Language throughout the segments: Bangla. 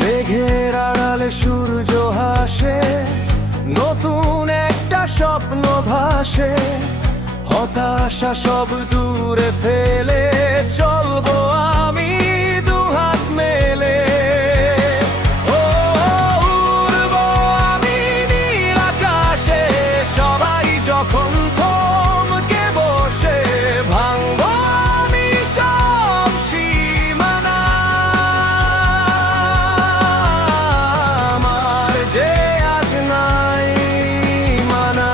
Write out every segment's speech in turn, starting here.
মেঘের আড়ালে সূর্য হাসে, নতুন একটা স্বপ্ন ভাসে। হতাশা সব দূরে ফেলে চলবো আমি দুহাত মেলে। ও উড়বো আমি নীল আকাশে, সবাই যখন থমকে বসে ভাঙবো আমি সব সীমানা। আমার যে আজ নাই মানা।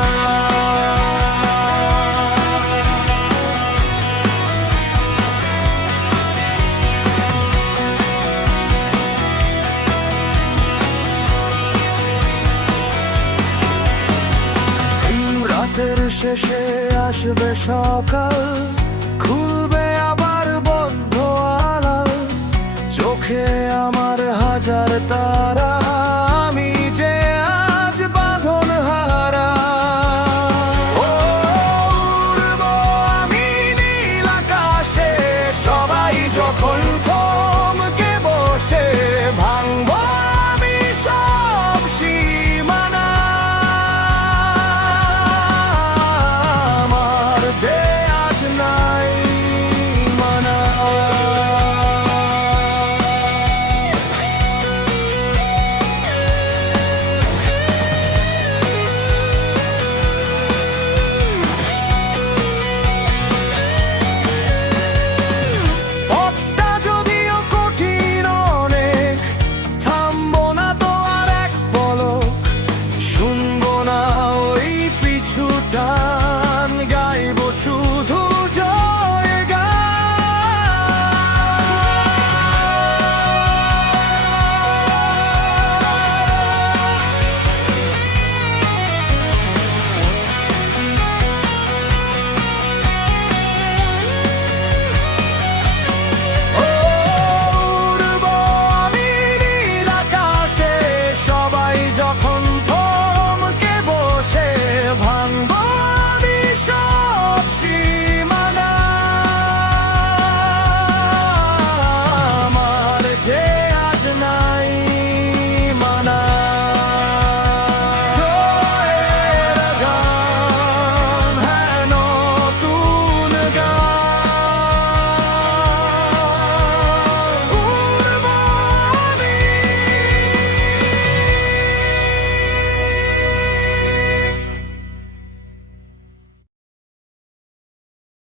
রাতের শেষে আসবে সকাল, খুলবে আবার বদ্ধ আড়াল। চোখে আমার হাজার তারা,